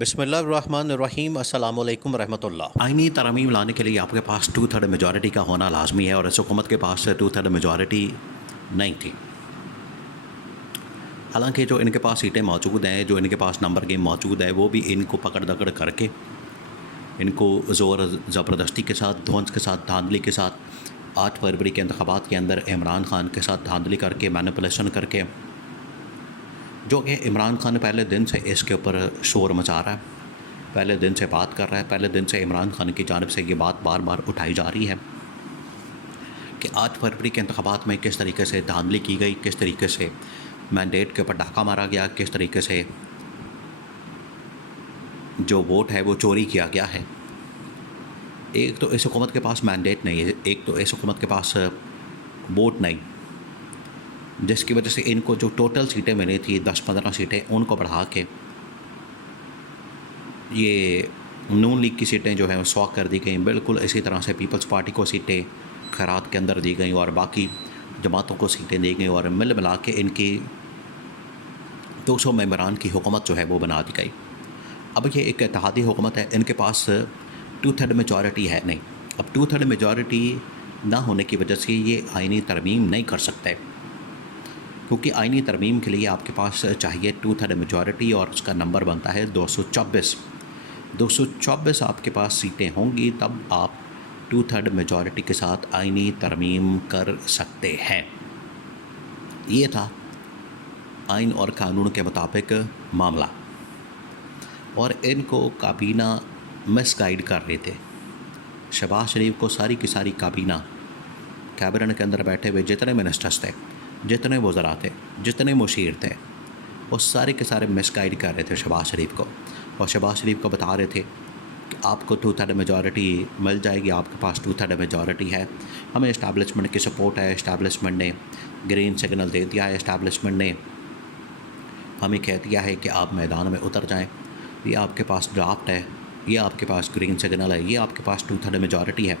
بسم اللہ الرحمن الرحیم، السلام علیکم ورحمۃ اللہ۔ آئینی ترمیم لانے کے لیے آپ کے پاس 2/3 میجورٹی کا ہونا لازمی ہے، اور اس حکومت کے پاس 2/3 میجورٹی نہیں تھی۔ حالانکہ جو ان کے پاس سیٹیں موجود ہیں، جو ان کے پاس نمبر گیم موجود ہے، وہ بھی ان کو پکڑ دکڑ کر کے، ان کو زور زبردستی کے ساتھ، دھونس کے ساتھ، دھاندلی کے ساتھ 8 فروری کے انتخابات کے اندر عمران خان کے ساتھ دھاندلی کر کے، مینپولیشن کر کے، جو کہ عمران خان پہلے دن سے اس کے اوپر شور مچا رہا ہے، پہلے دن سے بات کر رہا ہے، پہلے دن سے عمران خان کی جانب سے یہ بات بار بار اٹھائی جا رہی ہے کہ 8 فروری کے انتخابات میں کس طریقے سے دھاندلی کی گئی، کس طریقے سے مینڈیٹ کے اوپر ڈاکہ مارا گیا، کس طریقے سے جو ووٹ ہے وہ چوری کیا گیا ہے۔ ایک تو اس حکومت کے پاس مینڈیٹ نہیں ہے، ایک تو اس حکومت کے پاس ووٹ نہیں، جس کی وجہ سے ان کو جو ٹوٹل سیٹیں ملی تھی 10-15 سیٹیں، ان کو بڑھا کے یہ نون لیگ کی سیٹیں جو ہیں وہ 100 کر دی گئیں۔ بالکل اسی طرح سے پیپلز پارٹی کو سیٹیں خیرات کے اندر دی گئیں، اور باقی جماعتوں کو سیٹیں دی گئیں، اور مل ملا کے ان کی 200 ممبران کی حکومت جو ہے وہ بنا دی گئی۔ اب یہ ایک اتحادی حکومت ہے، ان کے پاس 2/3 میجورٹی ہے نہیں۔ اب 2/3 میجورٹی نہ ہونے کی وجہ سے یہ آئینی ترمیم نہیں کر سکتے، کیونکہ آئینی ترمیم کے لیے آپ کے پاس چاہیے 2/3 میجورٹی، اور اس کا نمبر بنتا ہے 224۔ 224 آپ کے پاس سیٹیں ہوں گی، تب آپ 2/3 میجورٹی کے ساتھ آئینی ترمیم کر سکتے ہیں۔ یہ تھا آئین اور قانون کے مطابق معاملہ، اور ان کو کابینہ مس گائیڈ کر رہے تھے۔ شہباز شریف کو ساری کی ساری کابینہ، کیبنٹ کے اندر بیٹھے ہوئے جتنے منسٹرز تھے، جتنے وزراء تھے، جتنے مشیر تھے، وہ سارے کے سارے مس گائیڈ کر رہے تھے شہباز شریف کو، اور شہباز شریف کو بتا رہے تھے کہ آپ کو 2/3 میجورٹی مل جائے گی، آپ کے پاس 2/3 میجورٹی ہے، ہمیں اسٹیبلشمنٹ کی سپورٹ ہے، اسٹیبلشمنٹ نے گرین سگنل دے دیا ہے، اسٹیبلشمنٹ نے ہمیں کہہ دیا ہے کہ آپ میدان میں اتر جائیں، یہ آپ کے پاس ڈرافٹ ہے، یہ آپ کے پاس گرین سگنل ہے، یہ آپ کے پاس 2/3 میجورٹی ہے،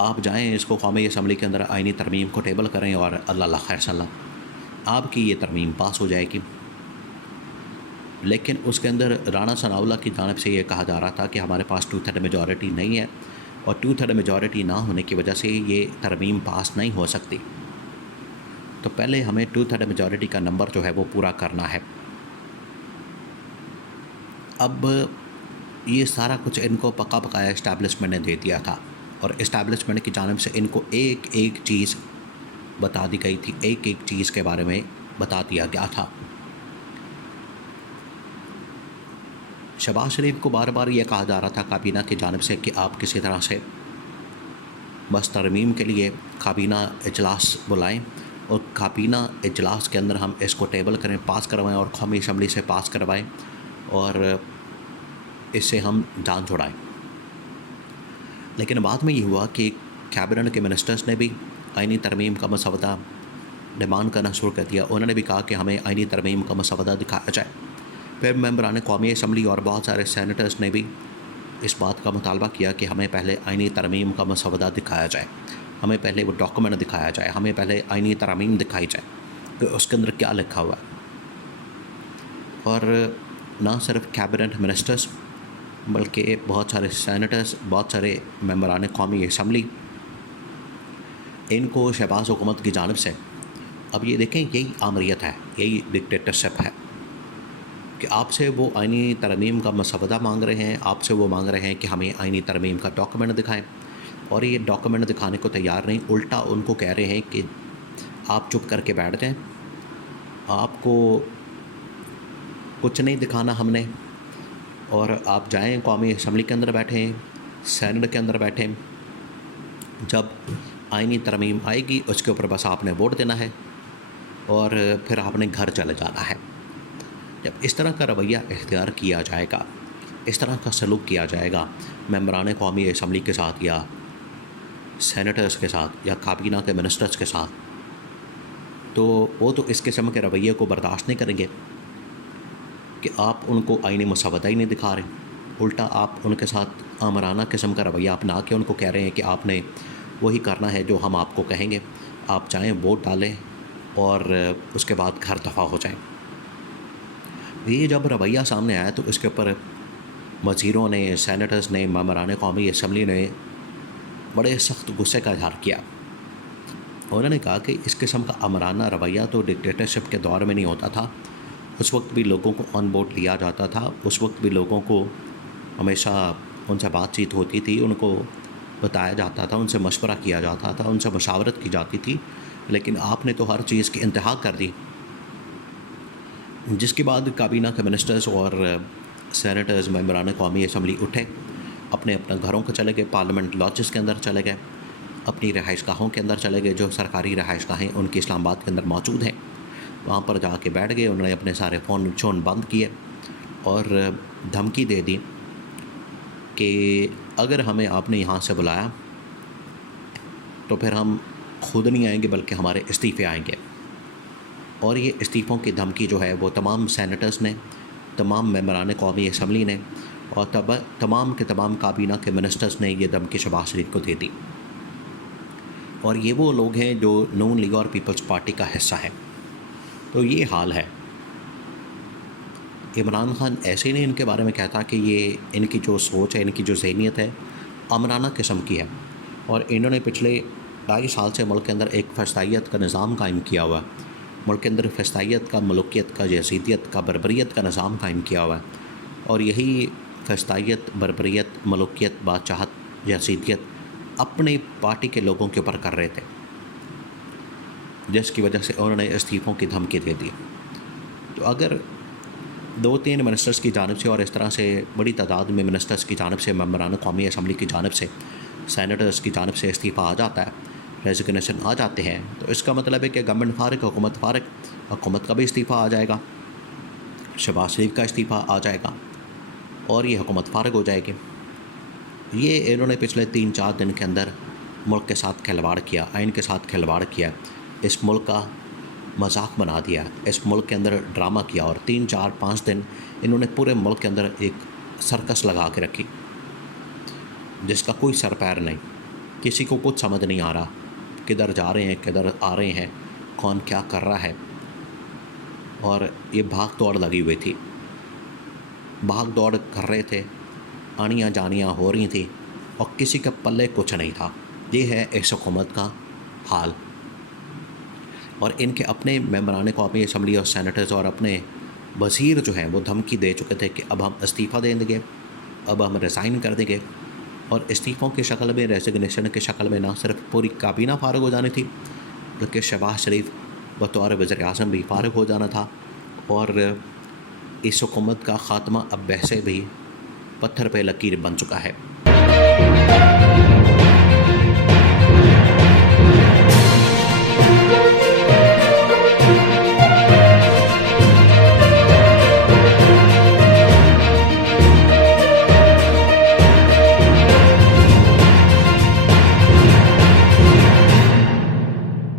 آپ جائیں اس کو قومی اسمبلی کے اندر آئینی ترمیم کو ٹیبل کریں، اور اللہ خیر صلی اللہ، آپ کی یہ ترمیم پاس ہو جائے گی۔ لیکن اس کے اندر رانا ثناءاللہ کی جانب سے یہ کہا جا رہا تھا کہ ہمارے پاس 2/3 میجورٹی نہیں ہے، اور 2/3 میجورٹی نہ ہونے کی وجہ سے یہ ترمیم پاس نہیں ہو سکتی، تو پہلے ہمیں 2/3 میجورٹی کا نمبر جو ہے وہ پورا کرنا ہے۔ اب یہ سارا کچھ ان کو پکا پکایا اسٹیبلشمنٹ نے دے دیا تھا، اور اسٹیبلشمنٹ کی جانب سے ان کو ایک ایک چیز بتا دی گئی تھی، ایک ایک چیز کے بارے میں بتا دیا گیا تھا۔ شہباز شریف کو بار بار یہ کہا جا رہا تھا کابینہ کی جانب سے کہ آپ کسی طرح سے بس ترمیم کے لیے کابینہ اجلاس بلائیں، اور کابینہ اجلاس کے اندر ہم اس کو ٹیبل کریں، پاس کروائیں، اور قومی اسمبلی سے پاس کروائیں، اور اس سے ہم جان چھڑائیں۔ لیکن بعد میں یہ ہوا کہ کیبنٹ کے منسٹرز نے بھی آئینی ترمیم کا مسودہ ڈیمانڈ کرنا شروع کر دیا، انہوں نے بھی کہا کہ ہمیں آئینی ترمیم کا مسودہ دکھایا جائے۔ پھر ممبران قومی اسمبلی اور بہت سارے سینیٹرز نے بھی اس بات کا مطالبہ کیا کہ ہمیں پہلے آئینی ترمیم کا مسودہ دکھایا جائے، ہمیں پہلے وہ ڈاکومنٹ دکھایا جائے، ہمیں پہلے آئینی ترمیم دکھائی جائے کہ اس کے اندر کیا لکھا ہوا ہے۔ اور نہ صرف کیبنٹ منسٹرز بلکہ بہت سارے سینیٹرز، بہت سارے ممبران قومی اسمبلی، ان کو شہباز حکومت کی جانب سے، اب یہ دیکھیں یہی آمریت ہے، یہی ڈکٹیٹرشپ ہے کہ آپ سے وہ آئینی ترمیم کا مسودہ مانگ رہے ہیں، آپ سے وہ مانگ رہے ہیں کہ ہمیں آئینی ترمیم کا ڈاکومنٹ دکھائیں، اور یہ ڈاکومنٹ دکھانے کو تیار نہیں، الٹا ان کو کہہ رہے ہیں کہ آپ چپ کر کے بیٹھ جائیں، آپ کو کچھ نہیں دکھانا ہم نے، اور آپ جائیں قومی اسمبلی کے اندر بیٹھیں، سینٹ کے اندر بیٹھیں، جب آئینی ترمیم آئے گی اس کے اوپر بس آپ نے ووٹ دینا ہے، اور پھر آپ نے گھر چلے جانا ہے۔ جب اس طرح کا رویہ اختیار کیا جائے گا، اس طرح کا سلوک کیا جائے گا ممبران قومی اسمبلی کے ساتھ، یا سینیٹرز کے ساتھ، یا کابینہ کے منسٹرز کے ساتھ، تو وہ تو اس قسم کے رویے کو برداشت نہیں کریں گے کہ آپ ان کو آئینی مسودہ ہی نہیں دکھا رہے، الٹا آپ ان کے ساتھ آمرانہ قسم کا رویہ اپنا کے ان کو کہہ رہے ہیں کہ آپ نے وہی کرنا ہے جو ہم آپ کو کہیں گے، آپ جائیں ووٹ ڈالیں، اور اس کے بعد گھر دفع ہو جائیں۔ یہ جب رویہ سامنے آیا تو اس کے اوپر وزیروں نے، سینیٹرز نے، ممبران قومی اسمبلی نے بڑے سخت غصے کا اظہار کیا. انہوں نے کہا کہ اس قسم کا آمرانہ رویہ تو ڈکٹیٹرشپ کے دور میں نہیں ہوتا تھا. اس وقت بھی لوگوں کو آن بورڈ لیا جاتا تھا، اس وقت بھی لوگوں کو ہمیشہ ان سے بات چیت ہوتی تھی، ان کو بتایا جاتا تھا، ان سے مشورہ کیا جاتا تھا، ان سے مشاورت کی جاتی تھی. لیکن آپ نے تو ہر چیز کی انتہا کر دی. جس کے بعد کابینہ کے منسٹرز اور سینیٹرز، ممبران قومی اسمبلی اٹھے، اپنے گھروں کو چلے گئے، پارلیمنٹ لاجز کے اندر چلے گئے، اپنی رہائش گاہوں کے اندر چلے گئے. جو سرکاری رہائش گاہیں ان کی اسلام آباد کے اندر موجود ہیں، وہاں پر جا کے بیٹھ گئے. انہوں نے اپنے سارے فون چھون بند کیے اور دھمکی دے دی کہ اگر ہمیں آپ نے یہاں سے بلایا تو پھر ہم خود نہیں آئیں گے بلکہ ہمارے استعفے آئیں گے. اور یہ استعفوں کی دھمکی جو ہے وہ تمام سینیٹرز نے، تمام ممبران قومی اسمبلی نے اور تمام کے تمام کابینہ کے منسٹرز نے یہ دھمکی شہباز شریف کو دے دی. اور یہ وہ لوگ ہیں جو نون لیگ اور پیپلز پارٹی کا حصہ ہے. تو یہ حال ہے. عمران خان ایسے نہیں ان کے بارے میں کہتا کہ یہ ان کی جو سوچ ہے، ان کی جو ذہنیت ہے آمرانہ قسم کی ہے. اور انہوں نے پچھلے 2.5 سال سے ملک کے اندر ایک فسطائیت کا نظام قائم کیا ہوا ہے. ملک کے اندر فسطائیت کا، ملوکیت کا، یزیدیت کا، بربریت کا نظام قائم کیا ہوا ہے. اور یہی فسطائیت، بربریت، ملوکیت، بادشاہت، یزیدیت اپنی پارٹی کے لوگوں کے اوپر کر رہے تھے، جس کی وجہ سے انہوں نے استعفوں کی دھمکی دے دی. تو اگر 2-3 منسٹرز کی جانب سے اور اس طرح سے بڑی تعداد میں منسٹرز کی جانب سے، ممبران قومی اسمبلی کی جانب سے، سینیٹرز کی جانب سے استعفیٰ آ جاتا ہے، ریزگنیشن آ جاتے ہیں، تو اس کا مطلب ہے کہ گورنمنٹ فارغ، حکومت فارغ. حکومت کا بھی استعفیٰ آ جائے گا، شہباز شریف کا استعفیٰ آ جائے گا اور یہ حکومت فارغ ہو جائے گی. یہ انہوں نے پچھلے 3-4 دن کے اندر ملک کے ساتھ کھلواڑ کیا، آئین کے ساتھ کھلواڑ کیا، اس ملک کا مذاق بنا دیا، اس ملک کے اندر ڈرامہ کیا. اور 3-4-5 دن انہوں نے پورے ملک کے اندر ایک سرکس لگا کے رکھی جس کا کوئی سر پیر نہیں. کسی کو کچھ سمجھ نہیں آ رہا کدھر جا رہے ہیں، کدھر آ رہے ہیں، کون کیا کر رہا ہے. اور یہ بھاگ دوڑ لگی ہوئی تھی، بھاگ دوڑ کر رہے تھے، آنیاں جانیاں ہو رہی تھیں اور کسی کے پلے کچھ نہیں تھا. یہ ہے اس حکومت کا حال. اور ان کے اپنے ممبران قومی اسمبلی اور سینیٹرز اور اپنے وزیر جو ہیں وہ دھمکی دے چکے تھے کہ اب ہم استعفیٰ دیں گے، اب ہم ریزائن کر دیں گے. اور استعفوں کی شکل میں، ریزگنیشن کی شکل میں نہ صرف پوری کابینہ فارغ ہو جانی تھی بلکہ شہباز شریف بطور وزیر اعظم بھی فارغ ہو جانا تھا. اور اس حکومت کا خاتمہ اب ویسے بھی پتھر پہ لکیر بن چکا ہے.